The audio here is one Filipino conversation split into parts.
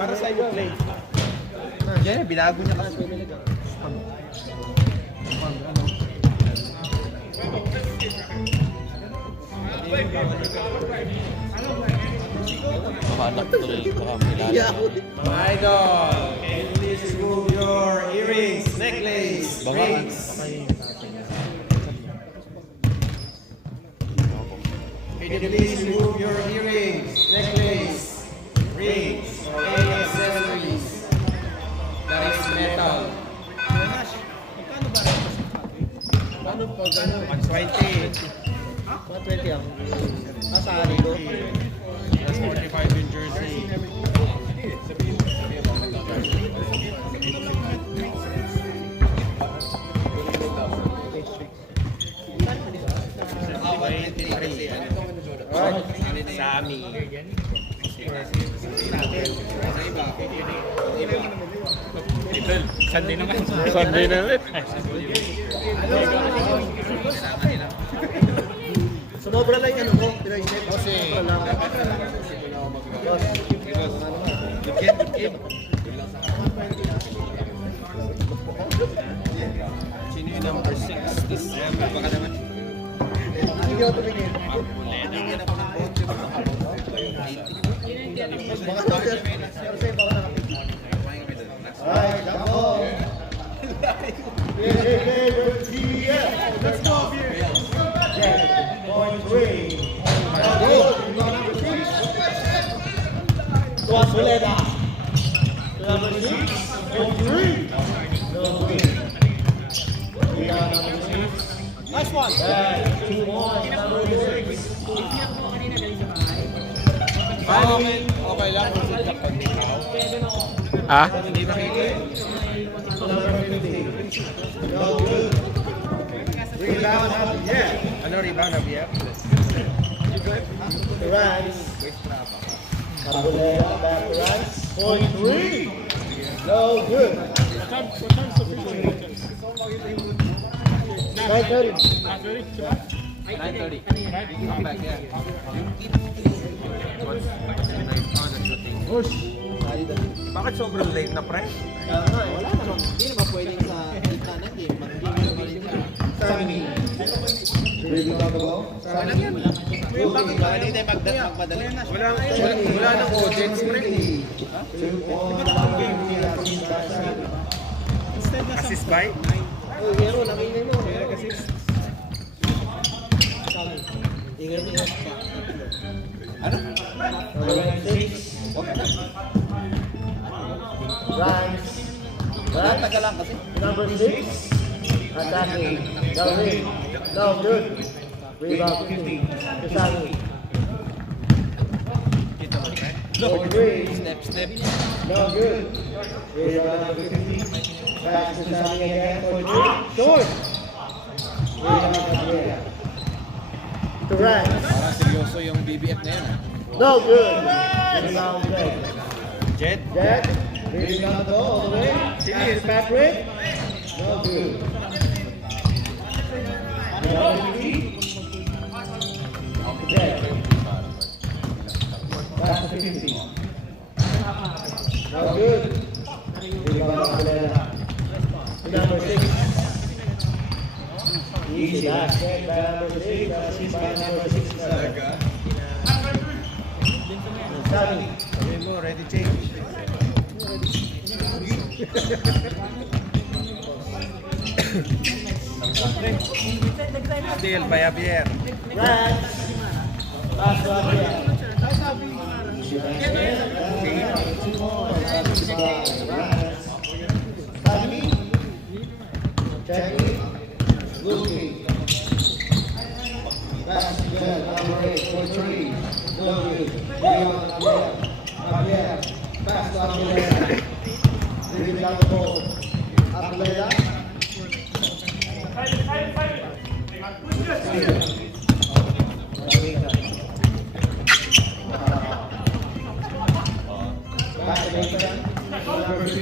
Para sa iyo play. Yan, binago niya kasi. Mahanap tuloy baka kilala. Idol, please remove your earrings, necklace, rings. Please remove your earrings, necklace, rings, or any accessories that is metal. Paano pag ano? 120. 120 ang asali ko. That's 45 in Jersey. Sami. Sunday naman. Sunday na ulit. Sumobra lang yung ano ko. Pinaisip. Kasi sumobra lang. Sino yung number 6? December. Baka naman. Hindi ako tumingin. Mga soldiers. Pero sa'yo baka nakapigil. Alright, ako. Let's go, Point 3. Tuan Soleda. Number 6. Point 3. No win. We are number 6. Nice one. 2 more. Number 6. Okay lang kung sila pag ikaw. Ah? Hindi makikita. Number 15. No good. Rebound up, yeah. Ano rebound na biya? Rans. Cabulera back to Rans. Point 3. No good. 9:30. 9:30. Come back, yeah. Push. Bakit sobrang late na pre? Wala naman. Hindi naman pwedeng sa kita ng game. Mag-game naman yung Sami. Ready to go? Wala yan. Bakit ba? Hindi tayo magmadali. Wala nang audience pre. Assist by? Oh, hero, nakingay mo. Sami. Ingay mo yan pa. Ano? Number 6. Rans. Wala, taga lang kasi. Number 6. Attacking. No ring. No good. Rebound 15. Kasami. Kita mo pre? Point 3. Step. No good. Rebound 15. Back to Kasami again. Point 3. Short. Rebound again. To Rans. Parang seryoso yung BBF na yun. No good. Rebound Red. Jed? Jack. Rebound all the way. Pass Patrick. No good. Number 3. Jack. Pass to 50. No good. Rebound Cabulera. Number 6. Easy basket by number 6. Assist by number 6. Sami. Sabi mo, ready change. Still by Javier. Rans. Pass to Javier. Sami. Jackie. Luki. Pass to number 8 for 3. No good. Javier. Pass to Javier. Dribbling down the ball. Atleta. Back to Nathan. Number 2.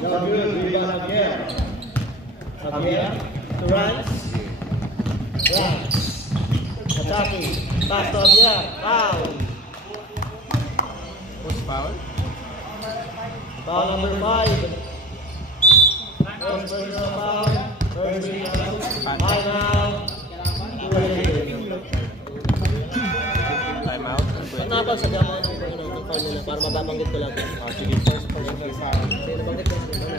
No good. Rebound Javier. Javier. To Rans. Rans. Attacking. Pass to Javier. Foul. Foul? Foul number 5. First personal foul. First timeout. Time out. Pag napagsabihan mo ng foul nila para mababanggit ko lang. Sige, first personal foul. Kasi nabanggit ko sila.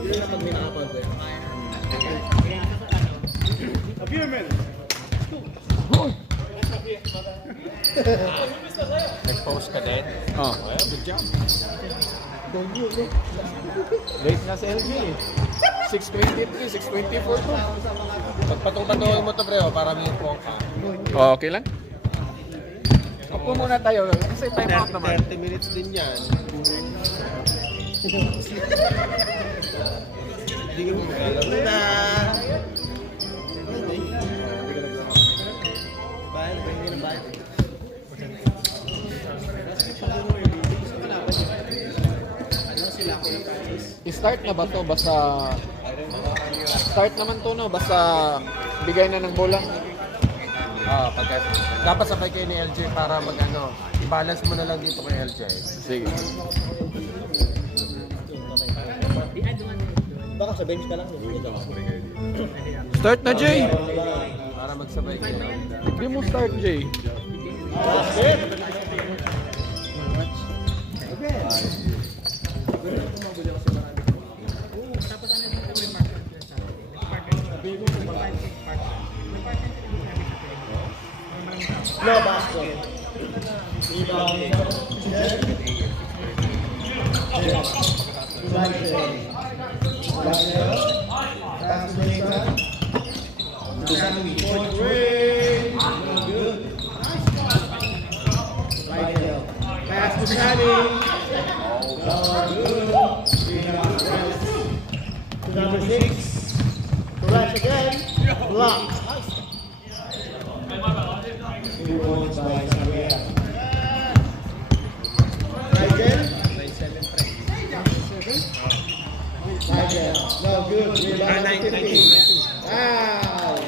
Hindi na pag may nakapag ko. A few minutes. Nag-post ka din? Oh. Well, good job. Late na sa LG eh. 6:23, 6:24 to. Pagpatong-patungin mo to, pre, para may po ka. Okay lang. Upo muna tayo kasi time out naman. 30 minutes din yan. Hindi ka mo alam na. I-start na ba to? Basta start naman to, no? Basta bigay na ng bola. Pagka dapat sabay kayo ni LJ para mag-ano, i-balance mo na lang dito kay LJ. Sige. Baka sa bench ka lang. Start na, Jay! Para magsabay kayo. Hindi mo start, Jay. No basket. Rebound. Pass to Sammy. To number 6. To rush again. Block. 2 points by Xavier. Nigel. Nigel. No good. Rebound number 15. Wow.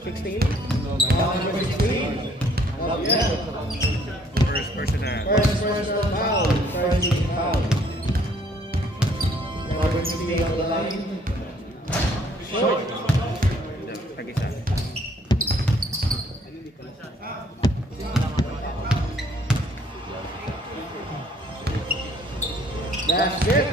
16. Number 16. Not yet. First personal. First personal foul. First foul. Number 16 on the line. Short. Tag-isa. Basket.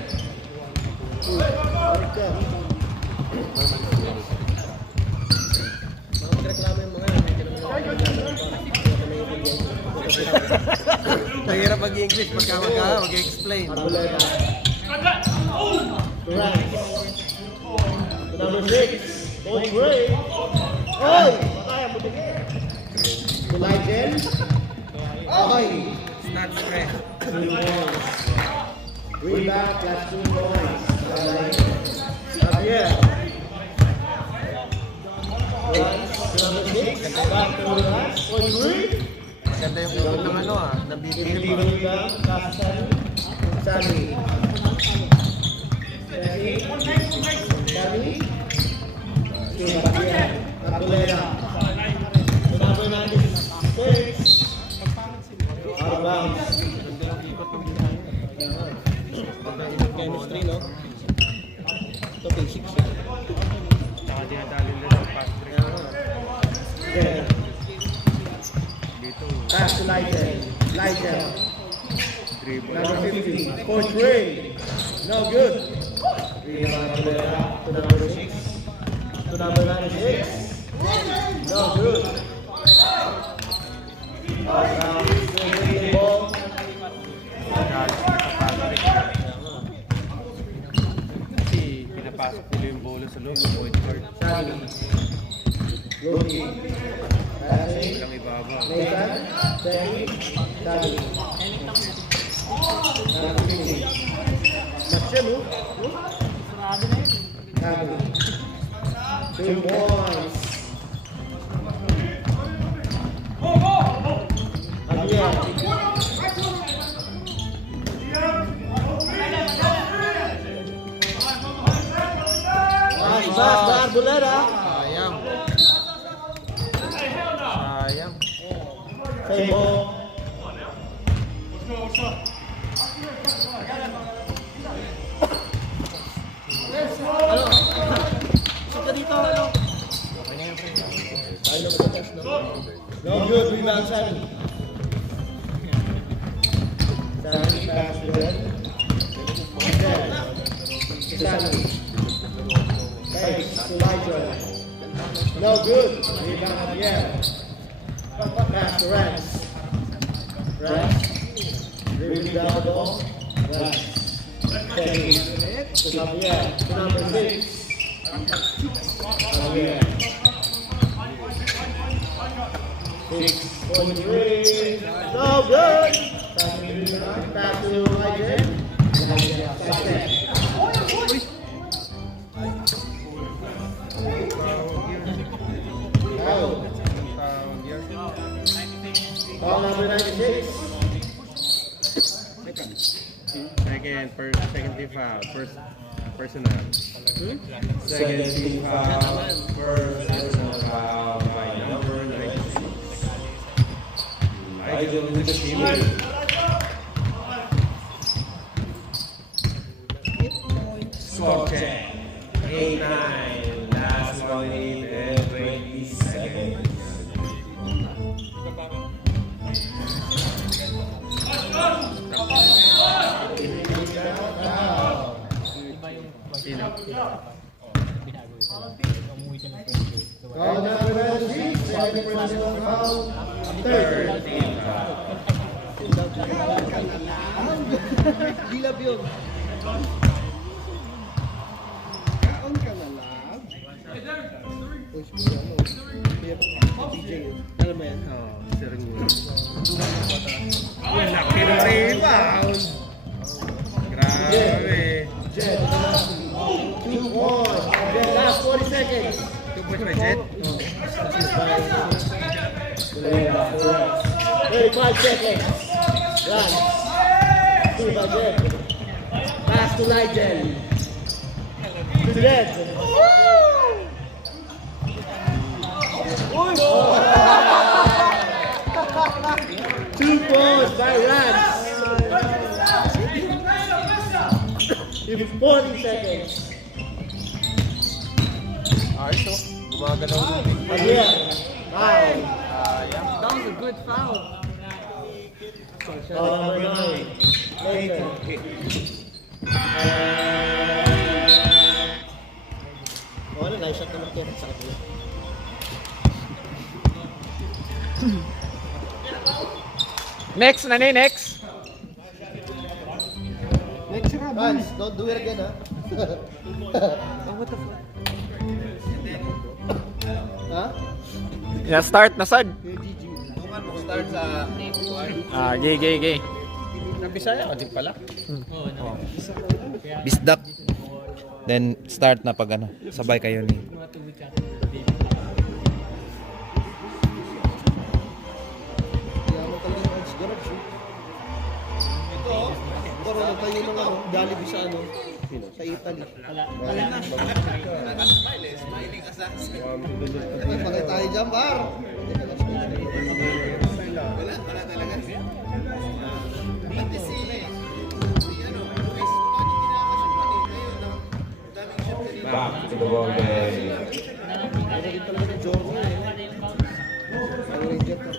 Mahirap mag-English pagka mag-explain. Arboleda. Durant. Number 6. Coach Ray. Oy! Pataya mo tigil. To Nigel. Oy! Not stress. 2 points. Rebound plus 2 points. Xavier. Number 6. Back to Durant. Coach Ray. Maganda yung ikot ng ano ng BBM. Rebound plus Sammy. Sammy. Xavier. Arboleda. Number 96. Out of bounds. Chemistry, no? Ito basics. Saka dinadali nila sa fast break. Yeah. Dito, Pass to Nigel. Nigel. dribble. Number 50. Coach Ray. No good. Rebound to number 6. To number 96. No good. The ball. Kasi pinapasok nila yung bola sa loob ng point guard. Rookie. Passing. Walang ibabaw. Nathan. Second. Sabi. Number 50. Matcha mo. Sabi. 2 points. Again. Pass, Arboleda. Sayang. Sayang. Play ball. No good, rebound Sammy. Sammy pass to him. Sammy. Thanks to Elijah. No good, rebound again. Pass to Rance. Rance. Dribbling down the ball. Rance. Checking. To Javier. To number 6. Javier. 6.3. No good. Pass to Elijah. Foul. Ball number 96. Second team foul. Personal. Second team foul. First personal foul by number 96. Elijah with the team. Score check. 8-9. Last 1 minute and 20 seconds. Foul number 96. Second personal foul. Third team foul. Dilab yun. Kaon ka na lang. Push mo ano. DJ yun. Alam mo yan? Oh, sering mo. Laki ng rebound. Grabe. Jet. 2 points. Then last 40 seconds. 2 points by Jet. 35 seconds. Run. 2 by Jet. Pass to Nigel. To Jet. 2 points by Rance. 40 seconds. Ayos oh. Gumagalaw din. Again. Foul. That was a good foul. Foul number 9. Later. Ano, na-shot naman kayo sa akin. Next, nani, next. Vance, don't do it again, ha? What the fuck? Ha? Yeah, start na sad. Start sa Gay. Bisaya ka din pala. Bisdak. Then start na pag ano, sabay kayo ni. Yaman talaga yung Arts Garage, eh. Ito, puro nagtayo ng ano, Jollibee sa ano, sa Italy. Patay tayo dyan, Bar. Wala talaga. Back to the ball game. Ano din talaga ng Jordan, eh. Ang Ranger to.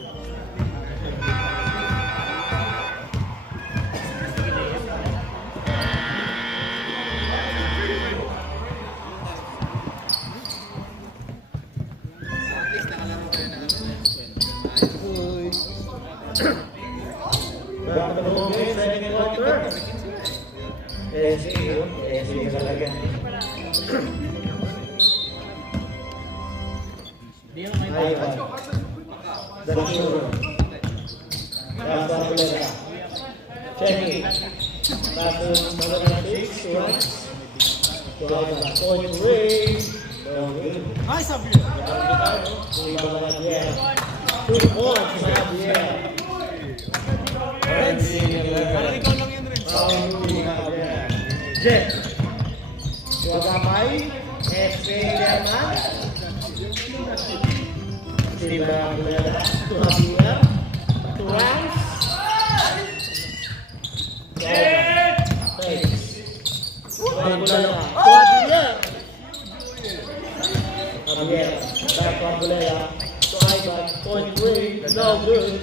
Uy. Back to the ball game, second quarter. SC talaga. Ayun. Danilo. Danilo. Checking. Passes number 6 to Rance. To Ivan. Point range. Nice up here. 2 points to Javier. Jet. Suagamay. SP German. Tiba to Javier. Advance. Takes. Bulera. To Javier. Back from Bulera. To Ivan. Point three. No good.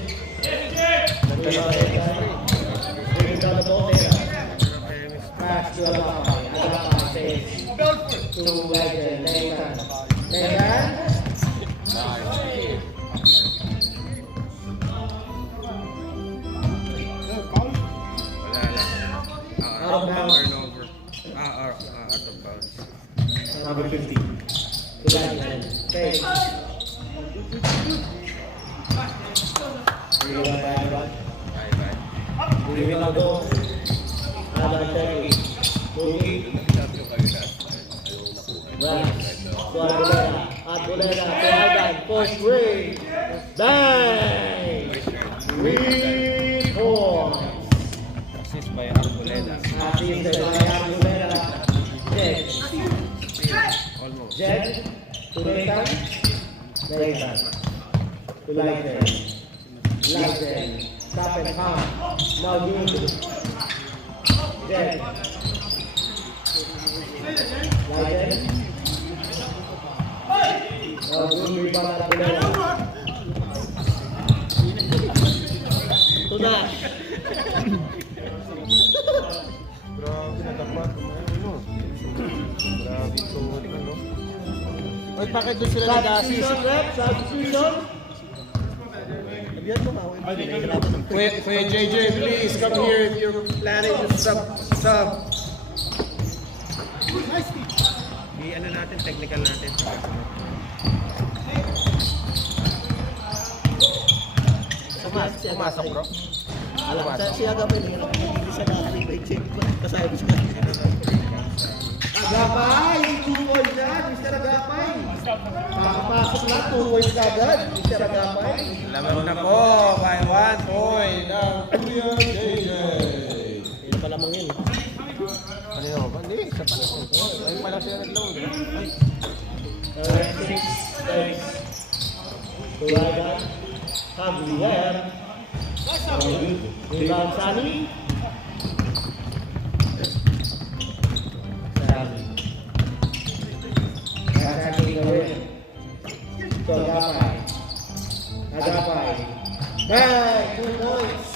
Bring down the ball there. Pass to Alaba. Alaba takes. To Legend. Nathan. Nathan. Out of bounds. Turnover. Out of bounds. Number 50. To Legend. Takes. Bring it back. Bring it go. Adam takes. Boogie. Right. Bulera. At Bulera. To Ivan. Push three. Bang! 3 points. Assist by Arboleda. Assisted by Bulera. Jed. Almost. Jed. To Nathan. Nathan. To Lighten. Lighten. Stop and come. Now you. Jed. Lighten. Now good rebound at Bulera. To Nash. Grabe na dapat. Grabe ito. Oy, bakit doon sila nag-assist? Substitution, rep. Substitution. Kuya JJ, please come here if you're planning to sub. I-ano natin, technical natin. Pumasok bro. Alam, siya gabay niya. Hindi siya nakakita check ko. Kasaya ko siya. Agapay! 2 points yan! Mr. Agapay! Nakapasok lang 2 points agad. Mr. Agapay! Lamang na po by 1 point ang Kuya JJ. Hindi pa lamang yun. Ano yun? Hindi, isa pa lang. Ayun pa lang sila naglaw. 6 takes. Tuwaga. Javier. Rebound Sani. Sani. Sani gawin. So, Agapay. Agapay. Bang! 2 points.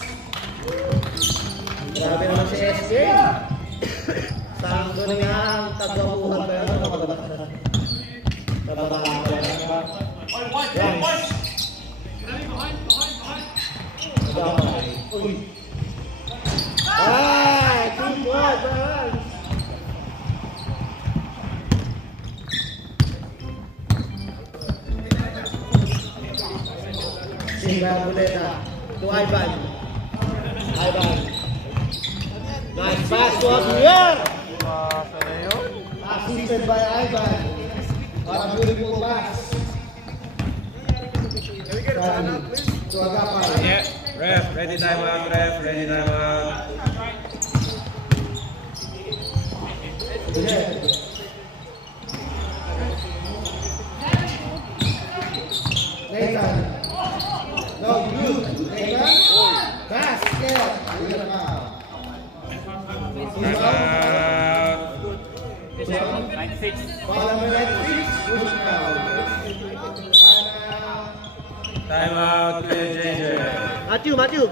Grabe naman si SK. Sanggo niya ang tagabuhan pa yun. Tabaraan pa yun. Right. Agapay. Uy. Ay! 2 points. Bang! Simba Bulera to Ivan. Ivan. Nice pass to Javier. Sana yun? Assisted by Ivan. Para beautiful pass. To Agapay. Yeah, ref, ready time out, ref, ready time out. Nathan. No, you. Nathan. Pass. Yeah. Time out. Ball number 96. Push down. Time out, Kuya JJ. Matthew.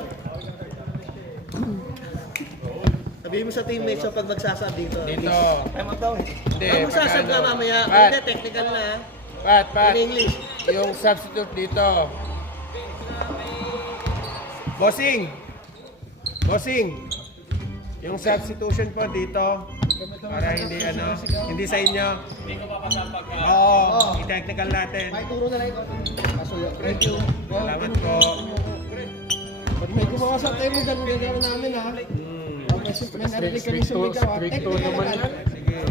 Sabihin mo sa teammates so pag magsasab dito. Dito. Hindi. Pag magsasab ka pagkano. mamaya, Pat, hindi, technical na. Pat. In English. Yung substitute dito. Bossing. Yung substitution po dito. Para hindi sa inyo. Oo, i-technical natin. May turo na lang ito. Thank you. Salamat po. Ba't may gumawa sa tayo mo gano'n namin ha? May narinig kami sumigaw. Stricto naman yan. Sige.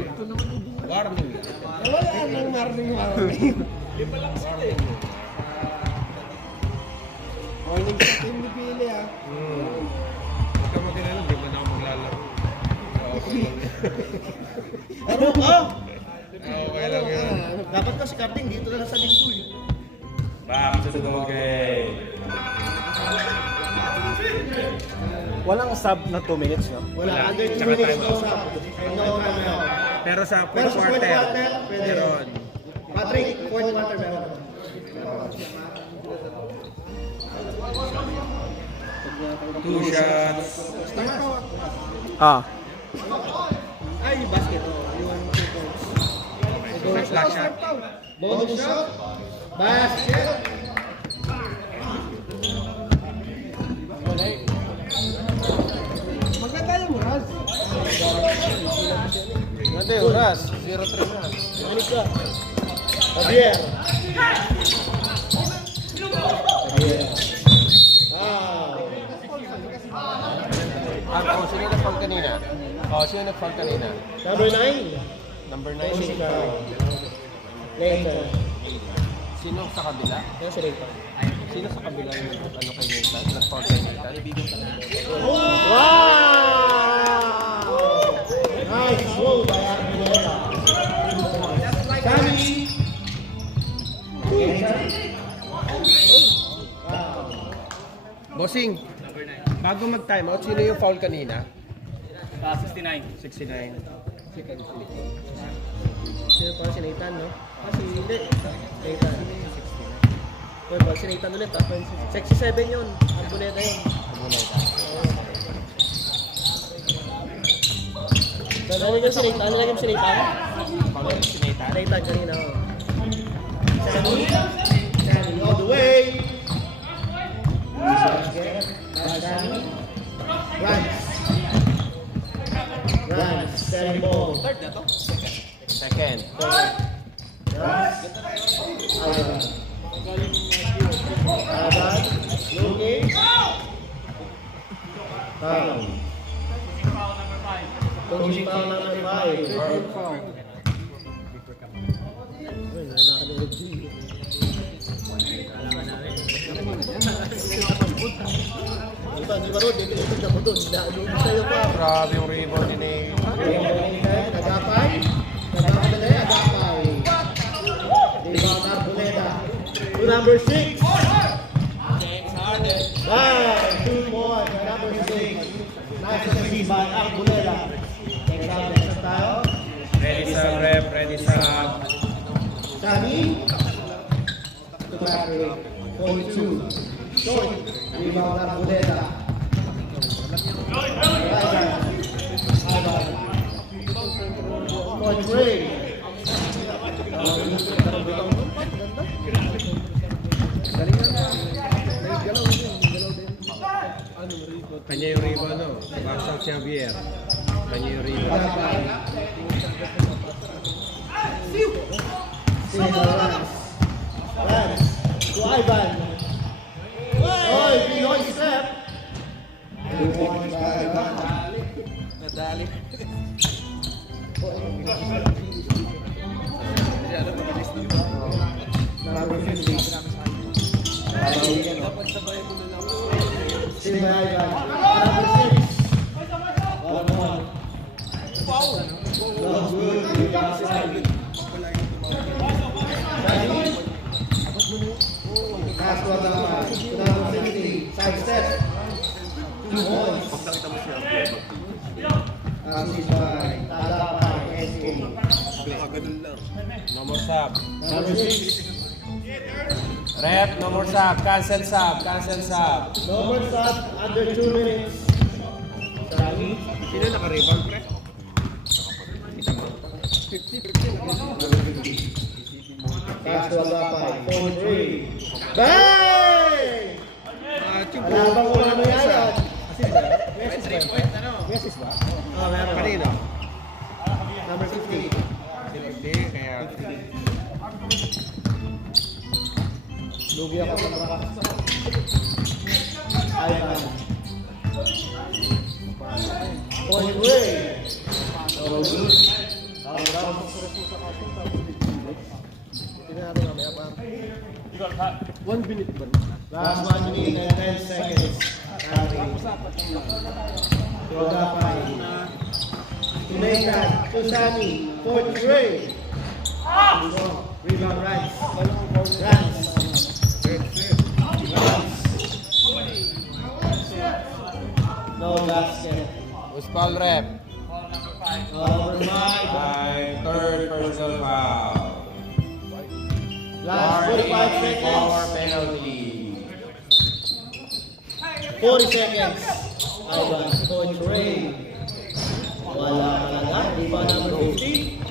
Warning. Wala nang warning. Warning sa team ni Pili ha. Huwag ka makinala, di ba na ako maglalaro? Ano ba? Okay lang yan. Dapat kasi karting dito na lang sa linggo eh. Back to the game. Walang sub na 2 minutes, no? Wala. Under 2 Tsaka minutes, time no out. sub. And no time out. Pero sa Pero fourth sa fourth quarter, quarter, pwede. meron. Patrick, fourth quarter meron. Two shots. Ah. Ay, basket. Yung 2 points. Flash shot. Bonus shot. Basket. Maganda yung Raz. Hindi, oras. 0-3 na. Manik ka. Javier. Javier. Wow. Sino nag-foul kanina? Sino nag-foul kanina? Number 9. Number 9. Bonus shot. Later. Sino sa kabila? Yan si Later. Sino sa kabila yung ano kay Nathan? Nag-foul kay Nathan? Wow! Nice move by Aguilera. Sammy. Wow. Bossing, bago mag-time out, sino yung foul kanina? 69. 69. Sino pa si Nathan, no? Si hindi. Nathan. Uy, ball si Nathan ulit, 67 yun. Ang buleta yun. Nalagyan si Nathan? Nalagyan si Nathan? Foul si Nathan? Nathan kanina, oh. Sammy. Sammy all the way. Sammy. Runs. Runs. Setting ball. Third na to? Second. Runs. Alban. Alban. Looking. Foul. Coaching foul number 5. Uy, nakakalilig din. Di ba ron? Dito na po doon. Doon sa'yo pa. Grabe yung rebound ni Nathan. Agapay. Agapay. Agapay. Rebound Arboleda. To number 6. Wow, 2 points. Number 6. Nice to see by Arboleda. Next up, next tayo. Ready sa rep, ready sa... Sammy. To Patrick. 42. Short. Rebound Arboleda. Point three. Kanya yung rebound, no? Basang Xavier. Kanya yung rebound. Rans. To Ivan. Oy, Pinoy step. 2 points by Ivan. Nadali. Number 50. Steve Ivan. Number 6. 1-1. Looks good. Rebound Sammy. Sammy. Pass to Agapay. To number 50. Side step. 2 points. Assist by Agapay. SK. No more sub. Number 6. Rep, no more sub. Cancel sub. Cancel sub. No more sub under 2 minutes. Sammy. Sino naka-rebound, pre? Pass to Agapay. 4-3. Bang! Alabang ko ano yan. Assist ba? May assist ba? May assist ba? Oh, meron. Kanino? Number 50. Hindi, kaya... Lugi ako sa mga. Ivan. Point way. No good. Tingnan natin mamaya pa. 1 minute ba? Last 1 minute and 10 seconds. To Agapay. To Nathan. To Sammy. 4-3. Rebound Rans. Rans. No Foul rep. Number 5. Third personal foul. Last 45 seconds. Penalty. 40 seconds. Ivan, Coach Ray. Wala talaga. Di ba number 50?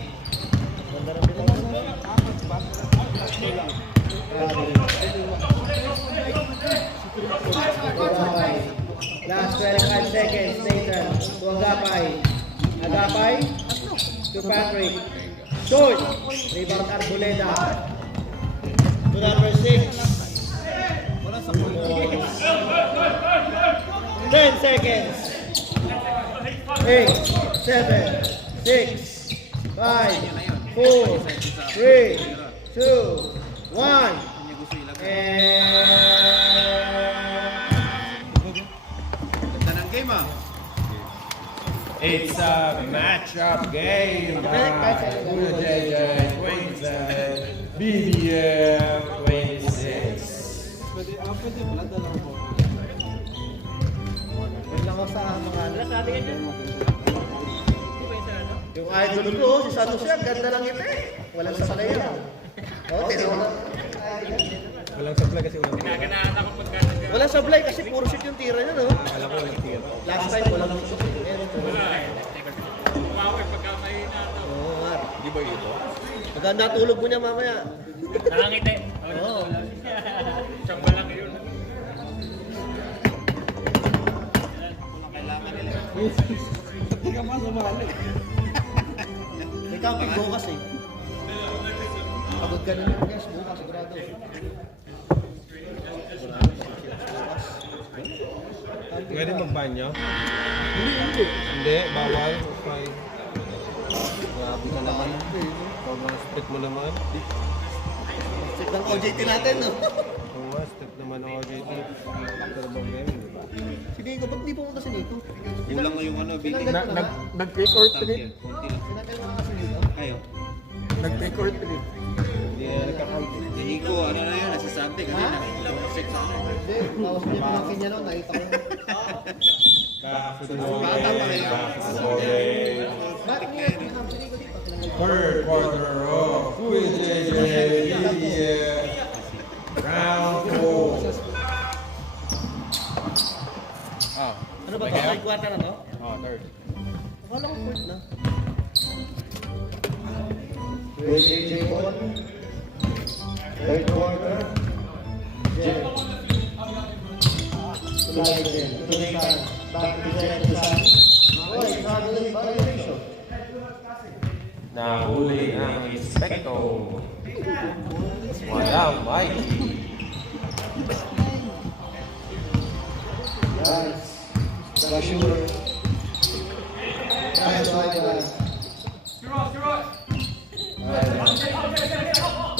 Ganda ng bitaw. Last 25 seconds, Nathan. To Agapay. Agapay. To Patrick. Short. Rebound Arboleda. To number 6. 10 seconds. 8, 7, 6, 5, 4, 3, 2, 1. It's a matchup game. Kuya JJ 27, BBM 26. Lang ako sa mga yung idol ko, si Santos yan, ganda lang ito eh. Walang sasalay yan. Oh, tinawa. Walang supply kasi walang tira. Walang sablay kasi puro shoot yung tira niya, no? Alam ko walang tira. Last time, walang shoot. Oo, nga. Di ba ito? Maganda tulog mo niya mamaya. Nakangiti. Oo. Tsamba lang yun. May camping bukas eh. Pagod ka na lang, guys. Bukas, sigurado. Pwede magbanyo? Hindi, bawal. Fine. Grabe ka naman. Sobrang split mo naman. Check ng OJT natin, no? Oo nga, step naman ang OJT. Pero bang game, di ba? Si Nico, ba't di pumunta si Nico? Kulang na yung ano, bitin. Tinanggal ko na nga. Nag-take or treat. Konti lang. Tinanggal ko na nga si Nico. Ayaw. Nag-take or treat. Hindi na nagka-count. Hindi ko, ano na yun, nasasabi kanina. Sex ano. Hindi, bawas niya mga kanya nun, nakita ko. Bakit niya tinanggal si Nico dito? Tinanggal ko. Third quarter of Kuya JJ BBM. Round 4. Ano ba ito? Third quarter na to? Oh, third. Akala ko fourth na. JJ on. Third quarter. Jen. Jen. Tunaykan. Back to Jen. Oy, traveling violation. Nahuli ang Inspecto. Madam Mike. Guys. The shooter. Nice one, guys.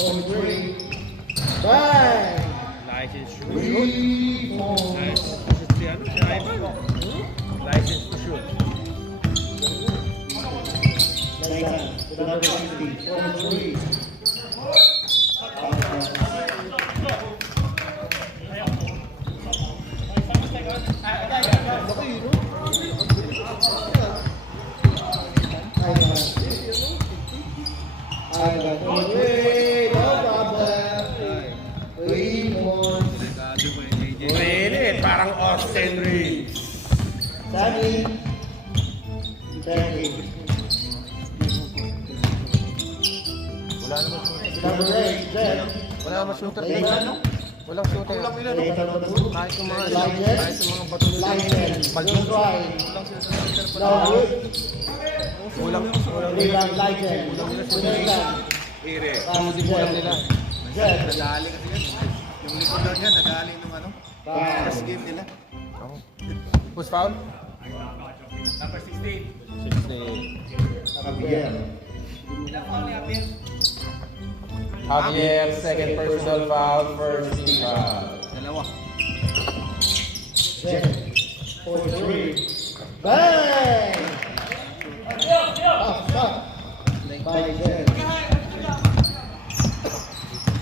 On three. Bang! License shoot. 3 points. License si ano? Si Ivan. License to shoot. Number 50. On three. Ivan, on three. No problem. 3 points. Nagado mo yung JJ. Mainit, parang Austin Reeves. Sammy. Sammy. Wala naman. Number 8. Jen. Wala naman shooter. Nathan. Walang shooter. Nathan on two. Kahit yung mga Lightning. kahit yung mga bato nila. Lightning. Good try. No good. Kulang. Rebound Lightning. Tunaykan. Pass to Kulang Jen. nila. Jen. Nadali kasi yun. Yung likod daw niya, nadali nung ano. Pass. First game nila. Who's foul? Number 16. 16. Javier. Javier, second personal foul, first team foul. Dalawa. Jen. 4-3. Bang! Stop. By Jen.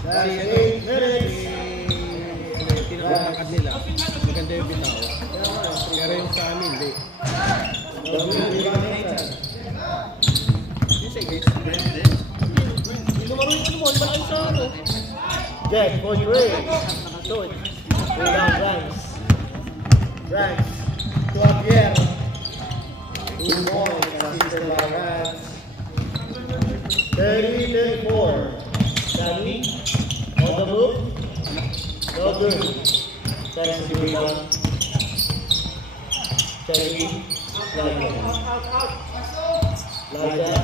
That's 8 minutes. Pinakamakad nila. Maganda yung bitaw. Pero yung sa amin, hindi. No good. Rebound, Nathan. Jack, for 3. Shoot. Rebound, Grimes. Grimes. To Javier. 2 points. Assisted by Rams. 30-34. Danny. On the move. No good. That's the rebound. Cherry. Like that.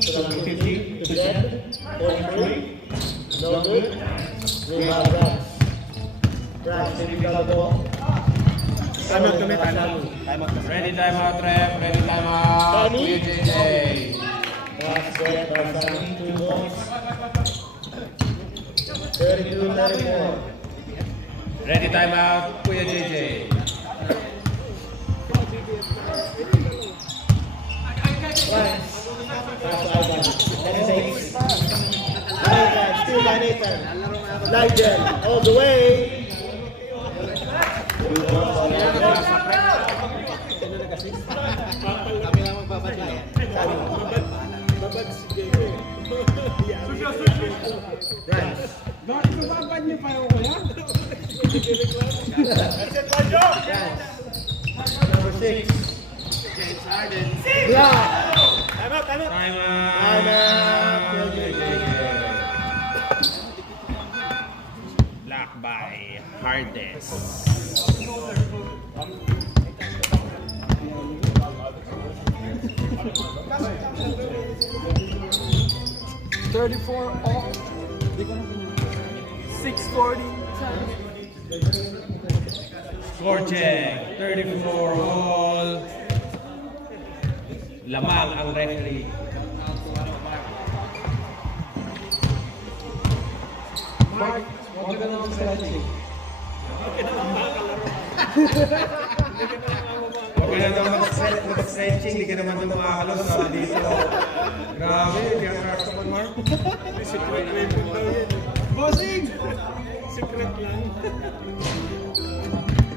So 50 to get. 43. No good. Rebound Rams. Rams, maybe got the ball. Time out kami, time out. Ready, time out, ref. Ready, time out. Danny. Kuya JJ. That's it. That's 2 points. 32-34. Ready, time out. Kuya JJ. Right. Pass to Ivan. 10-6. Nathan, still by Nathan. Nigel, all the way. Number 6. James Harden. Yeah. Time out. Time out. Block by Hardes. Score check. 34 all. Lamang ang referee. Huwag ka na daw mag-stretching, hindi ka naman daw makakalot, sabi dito. Grabe, hindi ang crash naman, Mark. Secret weapon daw yun. Bossing! Secret lang.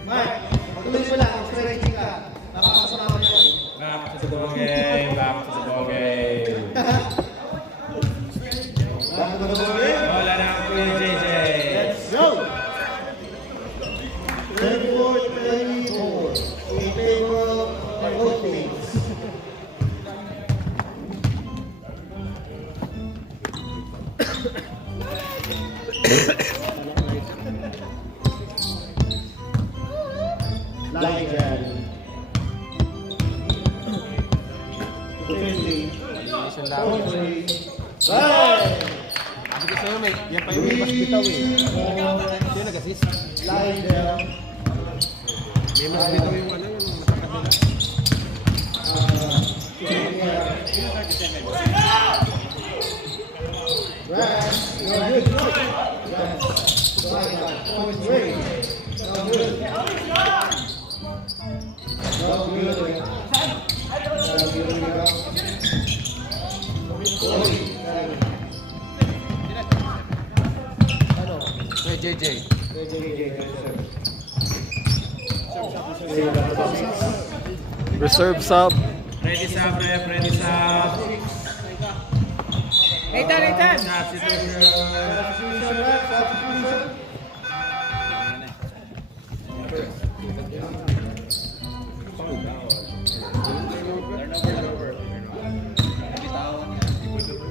Mike, tuloy mo lang. Stretching ka. Napakasama ko yan. Back to the ball game, back to the ball game. Back to the ball game. Wala na ang Kuya JJ. Let's go! 34-34 in favor of the Philippines. Nigel. 50. Isang laban. 43. Bye! Sabi ko sa'yo, may, yan pa yung may bitaw eh. Sino nag-assist? Nigel. May mas bitaw yung ano, yung matakat nila. Grass, no good. Grass, point 3. No good. No good. Ano? May JJ. Reserve sub. Ready sub, ref, ready sub. Nathan! Substitution.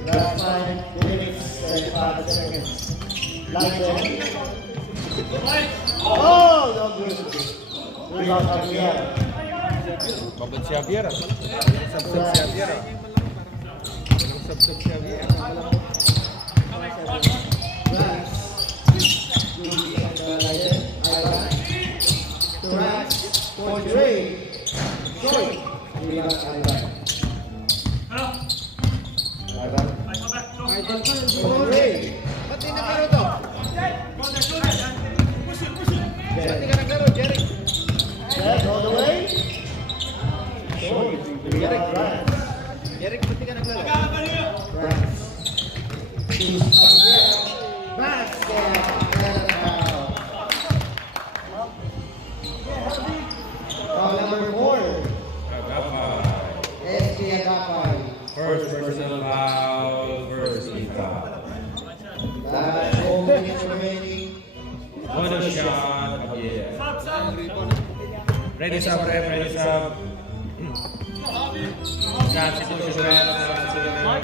Last 5 minutes, 35 seconds. Nigel. Oh, no good. Rebound Javier. Babad si Javier. Sabsab si Javier. Sabsab si Javier. Grass. Grass. Point 3. Short. Rebound Ivan. Ivan. Point 3. Ba't di naglaro to? Ba't di ka naglaro, Jerry? Yes, all the way. Short. Rebound Grass. Jerry, ba't di ka naglaro? Grass. Basket. And a foul. shot. Yeah. Ready sub, ref, ready sub. Substitution ref. Ay.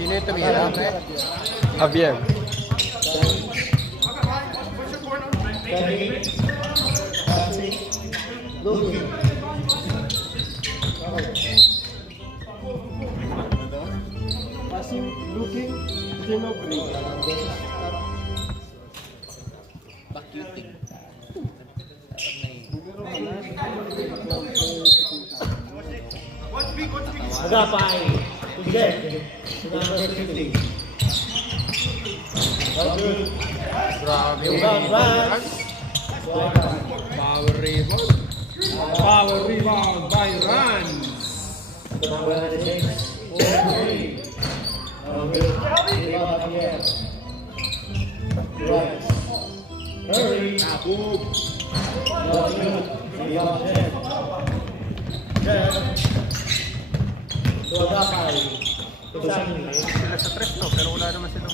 Sino yung tumira? Javier. Looking. Passing, looking, Ginobili. Back-cuting. Agapay. Tigil. Number 50. Good. Grabe yung Rebound, Rans. Power rebound. Power rebound by Rans. Number 96. 4-3. Good. Rebound again. Right. Hurry. Boom. Good. Rebound Jen. Jen. To Agapay. To Sandy. sila sa tres no, pero wala naman sila.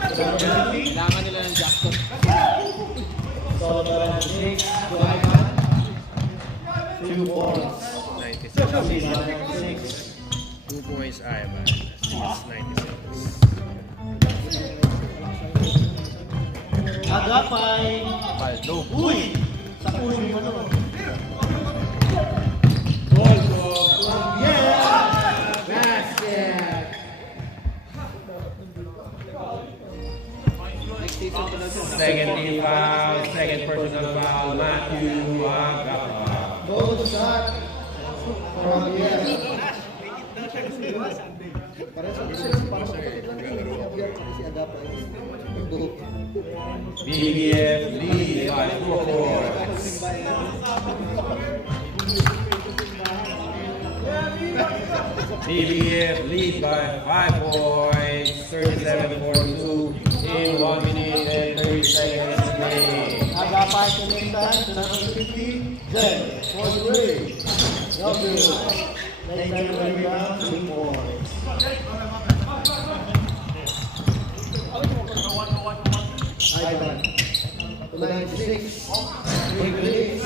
Kailangan nila ng jackpot. So, number 96. To Ivan. 2 points. 96. 2 points Ivan. 96. Agapay. Paldo. Uy! Sa ulo mo naman. Ball ball. Yeah! Basket! Next season ko lang siya. Second team foul. Second personal foul. Matthew Agapa. Goal shot from here. BBF lead by 4 points. BBF lead by 5 points. 37-42 in 1 minute and 30 seconds to play. Agapay Connectan to number 50. Jen, 43. No good. Later rebound, 2 points. Ivan, to 96. English.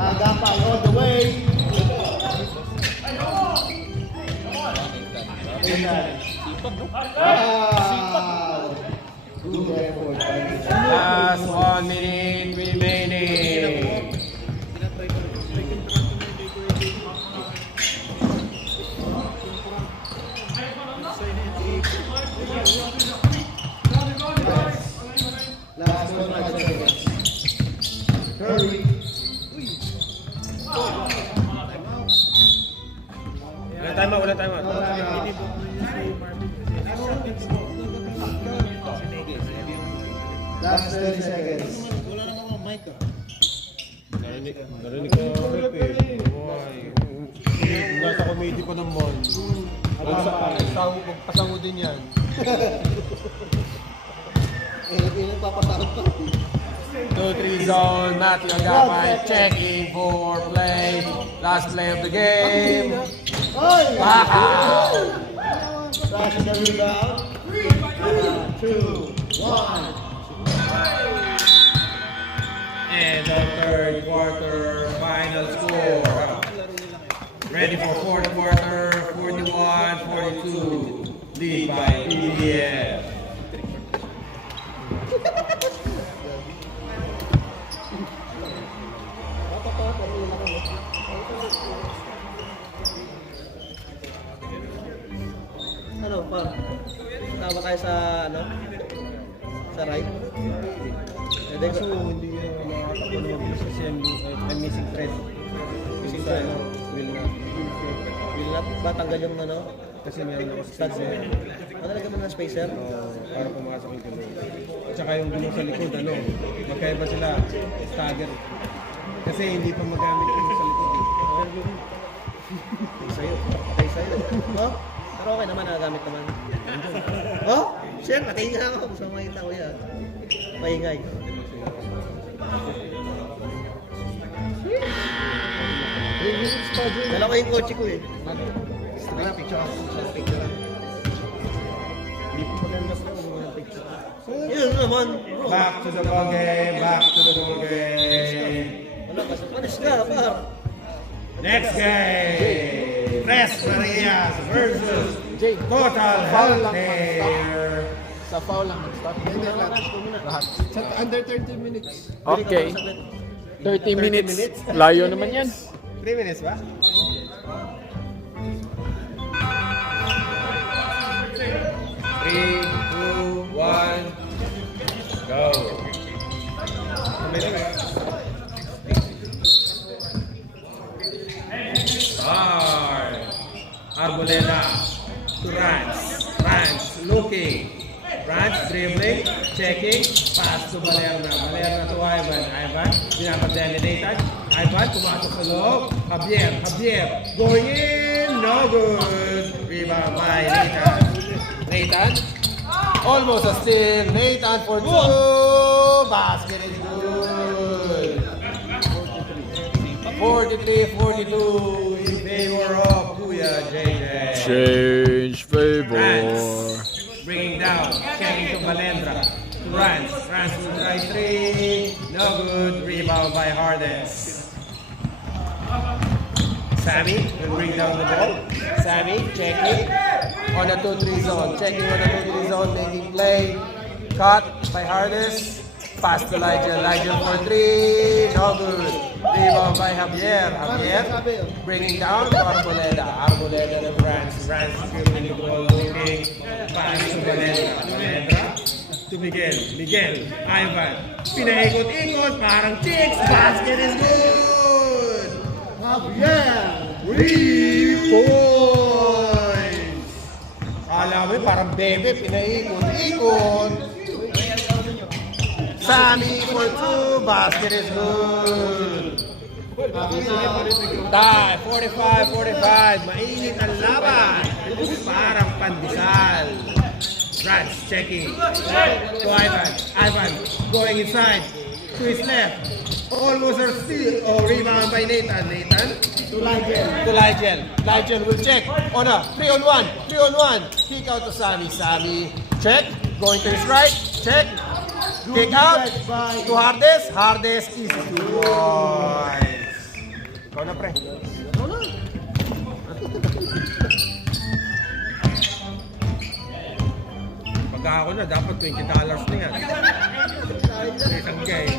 Agapay all the way. Ah, good effort. Last 1 minute remaining. Last 1 seconds. Hurry. Wala time out. Last 30 seconds. Narinig ko rep eh. Nasa committee pa naman. Magpasango din yan. Papasarap pa. 2-3 zone, Matthew Agapay checking for play. Last play of the game. Oy! Wow! Flash the rebound. 2, 1. And the third quarter final score. Ready for fourth quarter, 41-42. Lead by BBF. Ano, par? Tama kayo sa, ano? Sa right? Hindi ko. Hindi makakatakbo naman kasi I'm missing thread. Missing thread. Will Will not ba tanggal yung ano? Kasi meron ako Studs na yan. Nalagyan mo ng spacer? para pumasok yung tuloy. At saka yung gulong sa likod, magkaiba sila, stagger. Kasi hindi pa magamit yung sa likod. Patay sa'yo. Patay sa'yo. No? Pero okay naman, nagagamit naman. Oh, siya, patingin ako. Gusto mo makita ko yan. Maingay. Dalawa yung kotse ko eh. Picture. Yun naman. Back to the ball game. Back to the ball game. Wala ka sa panis ka, par. Next game. Tres Marias versus Total Foul lang. Healthcare. Sa foul lang. Stop. Lahat. Under 30 minutes. Okay. 30 minutes. Layo naman yan. 3 minutes ba? Three, two, one, go. Start. Arboleda to Rance looking. Rance dribbling, checking, pass to Balerna. Balerna to Ivan. Ivan, pinapag-delineated. Ivan, pumasok sa loob. Javier, going in, no good. Rebound by Nathan. Nathan, almost a steal. Nathan for two. Basket is good. 43-42 in favor of Kuya JJ. Change favor. Rance, bringing down, checking to Valendra. To Rance will try three. No good. Rebound by Hardes. Sammy will bring down the ball. Sammy checking on a 2-3 zone. Checking on a 2-3 zone, making play. Cut by Hardes. Pass to Ligel. Ligel for three. No good. Rebound by Javier. Bringing down to Arboleda. Arboleda to Rance. Rance fielding the ball, looking. Pass to Valendra. Valendra to Miguel. Ivan. Pinaikot-ikot. Parang chicks. Basket is good. Yeah! 3 points! Alam mo, parang bebe, pinaikot-ikot. Sammy for two, basket is good. Tie, 45-45, mainit ang laban. Parang pandesal. Rance checking. To Ivan going inside. To his left. Almost a steal. Oh, rebound by Nathan. To Ligel. Ligel will check on a 3-on-1. Kick out to Sammy. Check. Going to his right. Check. Kick out to Hardes. Hardes is 2 points. Ikaw na, pre. Pagka ako na, dapat $20 na yan. Isang game.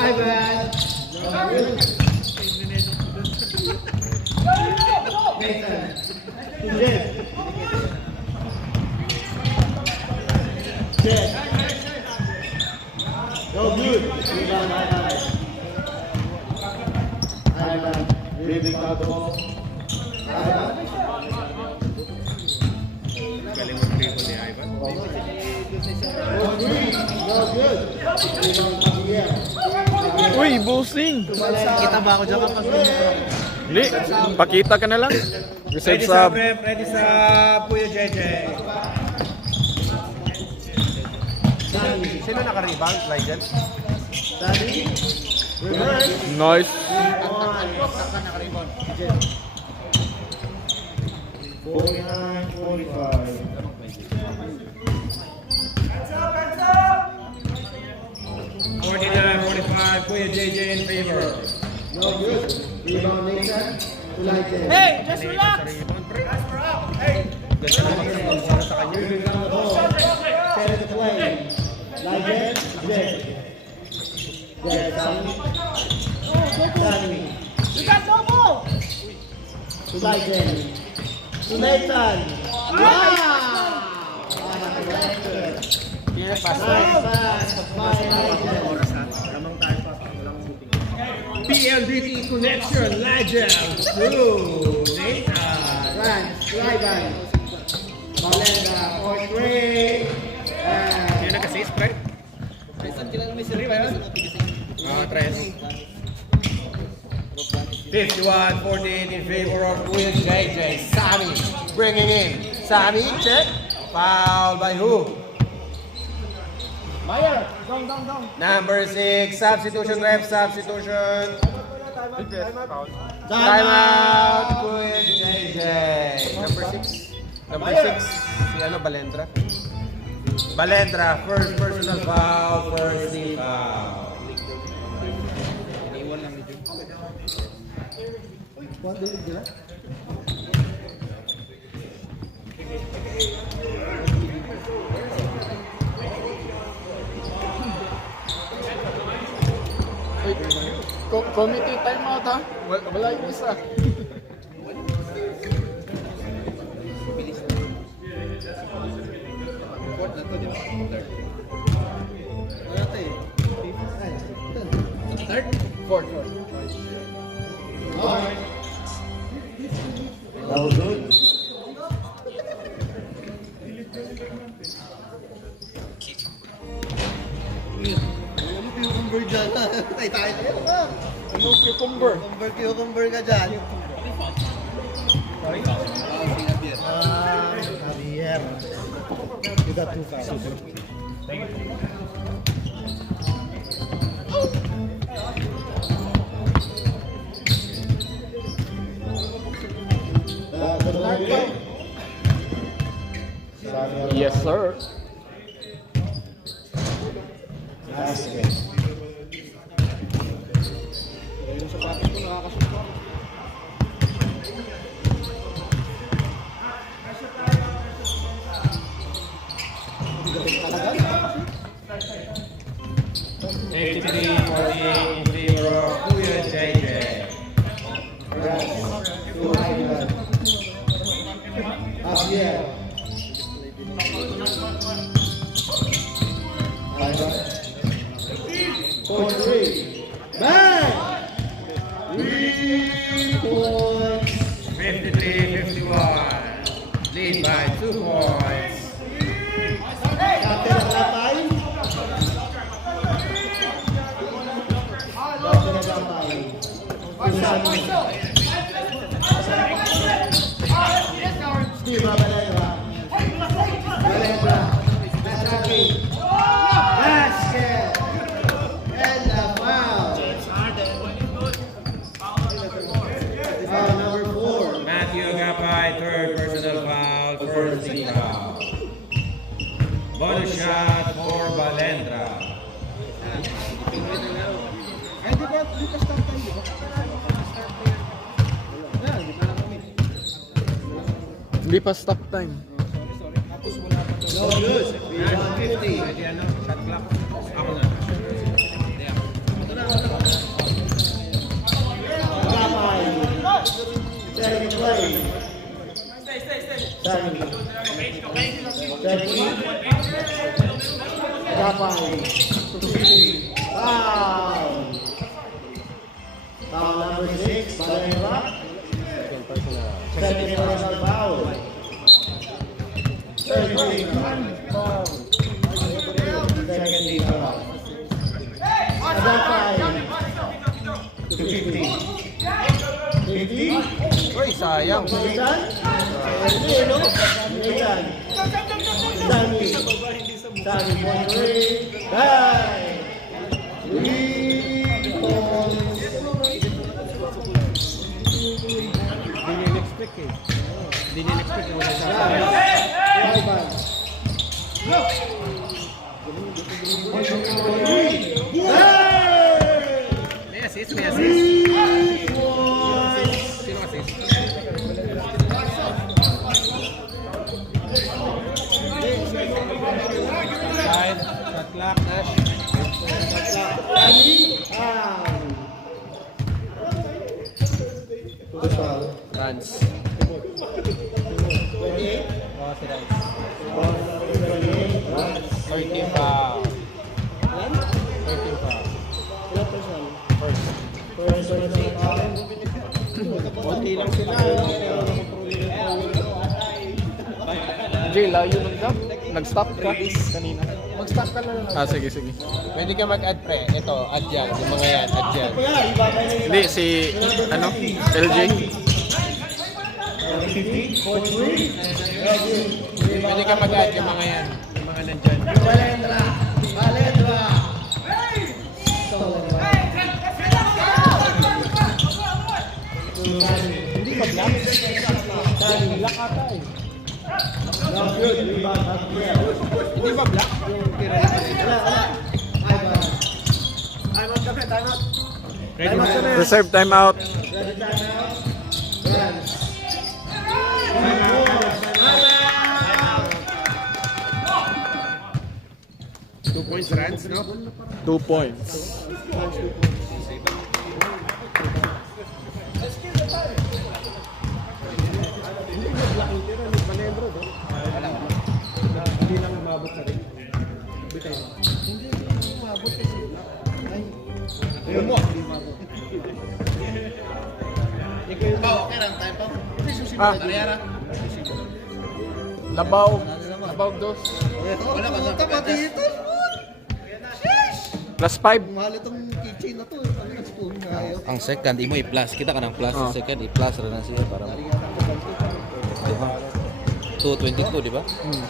Ivan! Nathan! Jeff! No good! Ivan! Leaving out the ball. Ivan! Galing mo triple ni Ivan. No good! Rebound Javier. Uy, bossing. Kita ba ako dyan kapag Hindi, pakita ka na lang. Reserve Ready sa... sa Beb, ready sa Kuya JJ. Sino naka-rebound? Ligel? Daddy, reverse, Nice. on. 49-45, Kuya JJ in favor. No good. Rebound Nathan to Ligel. Hey, just relax! Ganda na yung para sa kanya. Moving down the ball. Set the play. Ligel, Jeff. Jeff, Sammy. You got no ball. To Ligel. To Nathan. Wow! Yes, pass. Nice pass by Ligel. PLDT connection, Ligel to Nathan. Rance, Ivan. Valenda, for three. Yan nag-assist, right? Ah, tres. 51-48 in favor of Kuya JJ. Sammy bringing in. Sammy, check. Foul by who? Meyer, down. Number 6, substitution ref, substitution. Time Timeout, Kuya JJ. Number 6. Number 6, si ano, Balendra. Balendra, first personal foul, first team foul. Committee timeout ha? Wala yung isa. Fourth na to, di ba? Third. Wala to eh. Third? Fourth. That was good. Cucumber dyan. Tay-tay tayo ka. Ano cucumber? Cucumber ka dyan. Javier. Javier. You got 2 fouls. Yes sir. Basket. Yung sapatos ko nakakasuka. Victory for the in favor of Kuya JJ. Javier. Point 3. Bang! 3 points. 53-51. Lead by 2 points. Captain of that time. Captain of that time. Steve Balendra. Balendra. Attacking. Basket. And the foul. Foul number 4. Matthew Agapay, third personal foul, first team foul. Bonus shot for Balendra. Ay, di ba? Di ka start time, di ba? Hindi pa stop time. No good. 150. Pwede ano, shot clock. Ako na. Agapay. Second play. Sammy. Second. Agapay. Foul. Foul number 6. Balendra. Second personal foul. Third team foul. Second team foul. Agapay. 50. 50. Uy, sayang. Militan? Hindi, no? Militan. Sammy. Sammy, point 3. Bang! 3 points. Hindi nila-expect eh. Hindi nila-expect na wala siya. Ivan. Bang! May assist, may assist. 3 points. Sino assist? Side, shot clock, Nash. Sammy. Foul. Who's foul? Runs. 28. Oh, si Rice. 28. 13 foul. 13 foul. Ilang person? First. First personal foul. Konti lang sila. Jay, layo ng jump. Nag-stop ka kanina. Stop ka na lang. Ah, sige, sige. Pwede ka mag-add pre. Ito, add yan. Yung mga yan, add yan. Hindi, si, ano, LJ. Pwede ka mag-add yung mga yan. Yung mga nandyan. Balendra! Balendra! Hindi ba black? Dahil black ata eh. Not good, rebound, not good. Hindi ba black? Yung tira na wala, wala. Ivan. Time out kami, time out. Time out kami. Reserve timeout. Ready, time out. Rans. 2 points runs, no? 2 points. Hindi lang umabot sa ring. Bitay mo. Ayun mo. Ah. Labaw. Labaw dos. Wala ka sa kapatid. Plus 5. Mahal itong keychain na to. Ano yung spoon na ayaw? Ang second, imo i-plus. Kita ka ng plus. Oh. Ang second, i-plus rin na siya para diba? 222, di ba? Oh.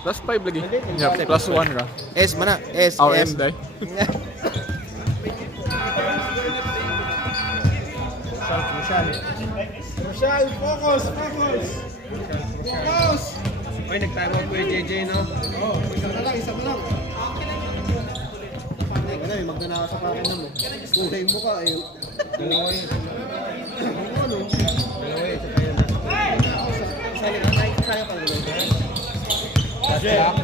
Plus 5 lagi. Yeah, plus 1 ra. S, mana? S, Oh, S. M day. Marshall, focus! Focus! Focus! Ay, nag-time out ko yung JJ, no? Oo, isa mo lang, isa mo lang. Ano eh, magnanaka sa pakin naman. Kulay mo ka eh. Dalawa yun. Ano? Dalawa yun. Saka yun. Sali ka, kaya pa rin. Jet.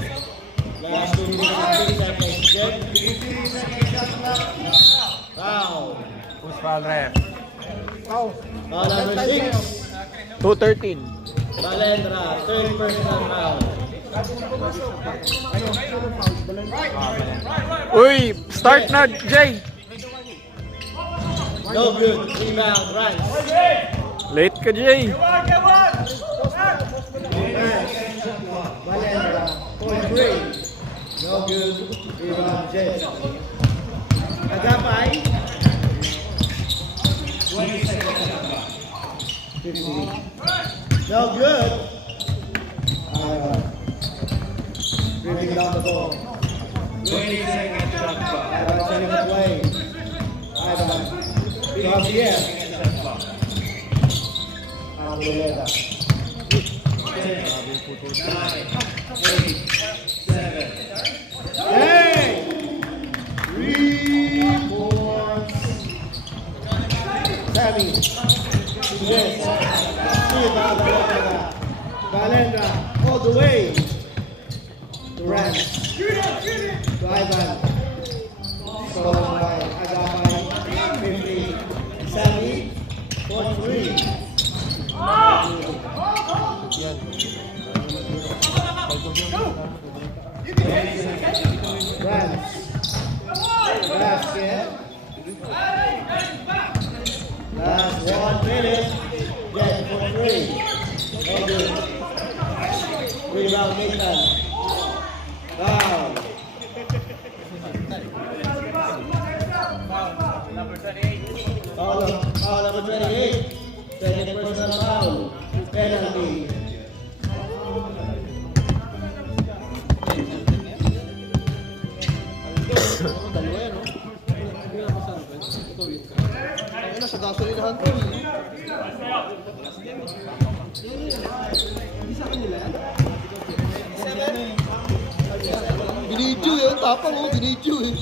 Last 2 minutes. Jet. Foul. Who's foul ref? Foul number 6. 213. Balendra, third personal foul. Uy, start na, Jay. No good. Rebound, runs. Late ka, Jay. Balendra, point three. No good. Rebound, Jet. Agapay. 50. No good. Dribbling down the ball. 20 seconds shot clock. Ivan setting the play. Ivan. From here. Arboleda. 10, 9, 8, 7. Hey! 3 points. Sammy. Yes. Balendra. All the way. To Rams. To Ivan. Stolen by Agapay. 50. Sammy. 43. Rams. Basket. Last 1 minute. Get for 3. No good. Rebound Nathan. Foul. Foul number 28. Second personal foul. Penalty. Dalawa yan, no? Ano sa gasolinahan ko? Binidyo yun, tapang mo, binidyo eh.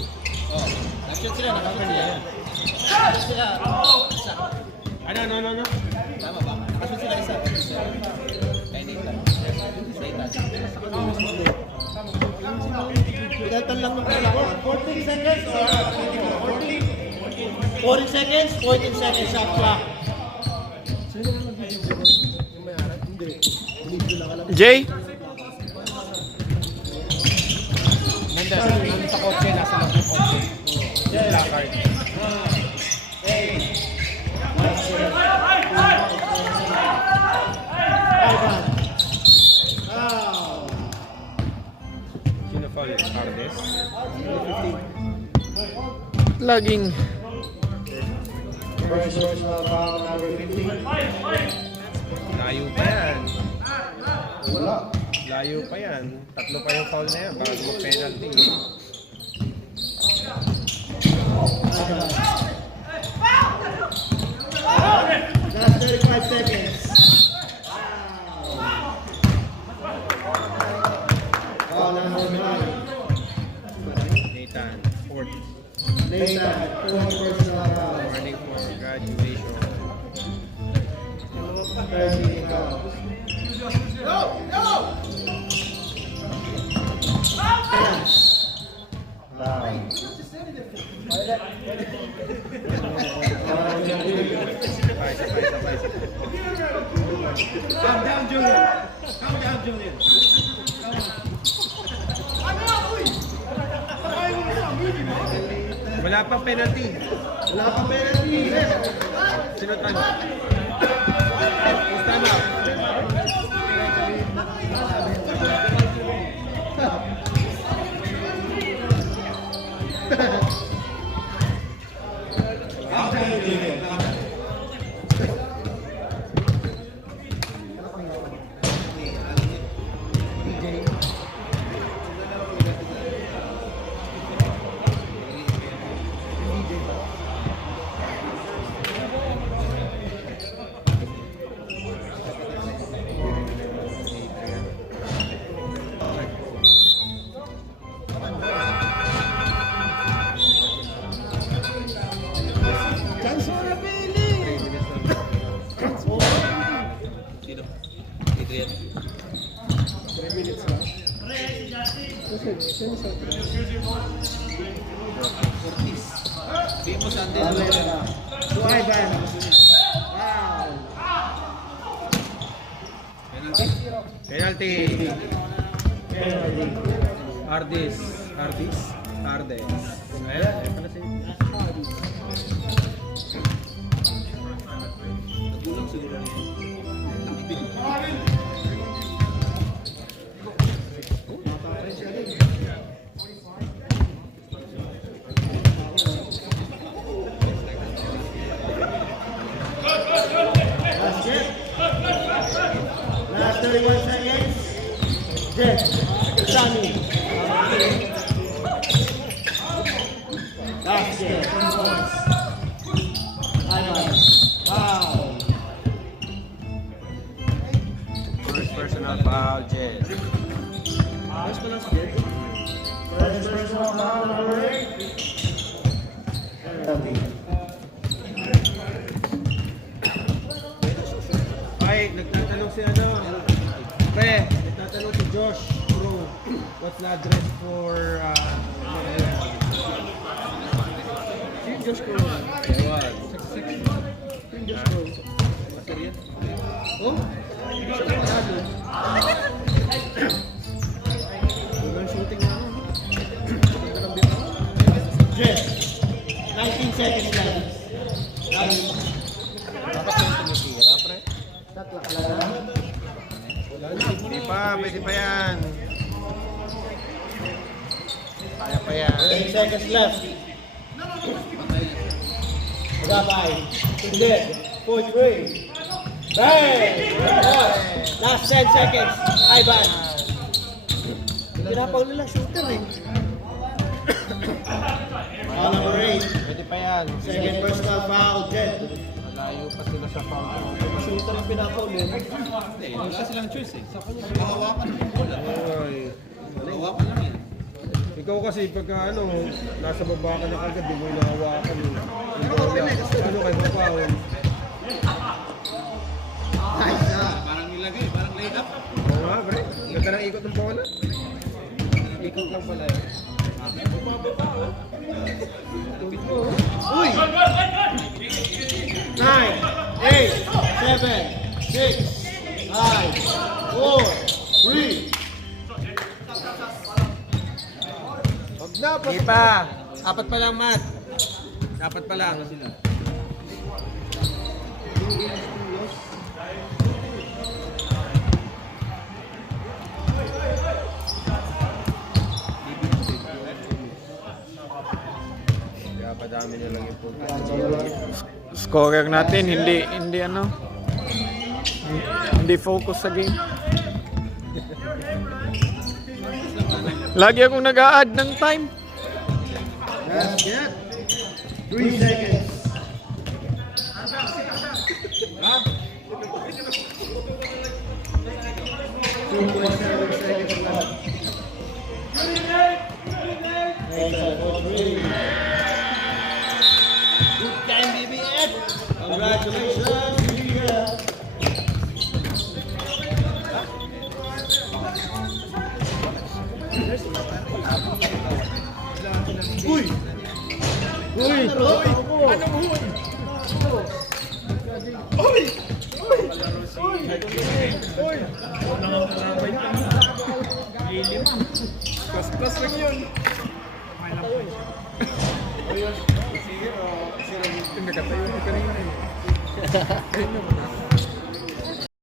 Nag-shot sila, nakakan niya yan. Ano? Tama ba? Naka-shot sila isa. Kay Nathan. Pinatan lang ng kailangan. 14 seconds. 40 seconds, 14 seconds shot clock. Jay? Nandun sa kotse, nasa loob ng kotse. Placard. Ivan. Foul. laging... First personal foul, number 15. Layo pa yan. Wala. Layo pa yan. Tatlo pa yung foul na yan bago mag-penalty. Last 35 seconds. Foul number 9. Nathan, fourth. Nathan, fourth personal foul. Warning for graduation. 13 fouls. Calm down, Julian. Calm down, Julian. Wala pang penalty. Wala pa penalty. Sino time? Who's time out? Calm down, Julian. Calm down. Sino? Adrian. 3 minutes lang. Bigyan mo sa Andy. Valera. To Ivan. Foul. Penalty. Penalty. Ardis. Ardis. Ardes. Ayun pala si... Nagulang siguro niya. Nakibig. Last hit. Last 31 seconds. Jet. Sammy. Last hit. Ivan. Foul. First personal foul, Jed. First personal foul, number 8. Penalty. Ay, nagtatanong si ano. Pre, nagtatanong si Josh Bro. What's the address for Yung Diyos ko. Ewan. Yung Diyos ko. Oh? Sa panalo. Walang shooting na ano. Jet. 19 seconds lang. Bakit yung tumitira, pre? Tatlo lang. Hindi pa, pwede pa yan. Kaya pa yan. 8 seconds left. Gabay. Hindi. Push free. Hey! Last 10 seconds. Ivan. Pinapaw nila shooter eh. Foul number 8. Pwede pa yan. Second personal foul, Jet. Malayo pa sila sa foul. Shooter yung pinapaw nila. Hindi, wala silang choice eh. Hawakan mo yung bola. Ay. Hawakan lang yan. Ikaw kasi pagka ano, nasa baba ka na kagad, di mo inahawakan eh. Ano kayo mo foul? Nice ah. Parang nilagay, parang laid up. Oo nga, pre. Ganda ng ikot ng bola. Ikot lang pala eh. Uy! 9, 8, 7, 6, 5, 4, 3. Hindi pa. Apat pa lang, Matt. Apat pa lang. Sila. Kaya pa dami Scorer natin, hindi hindi focus sa game. Lagi akong nag-a-add ng time. Basket. 3 seconds. Plus lang yun. Hindi nakatayo na kanina eh. Ayun naman.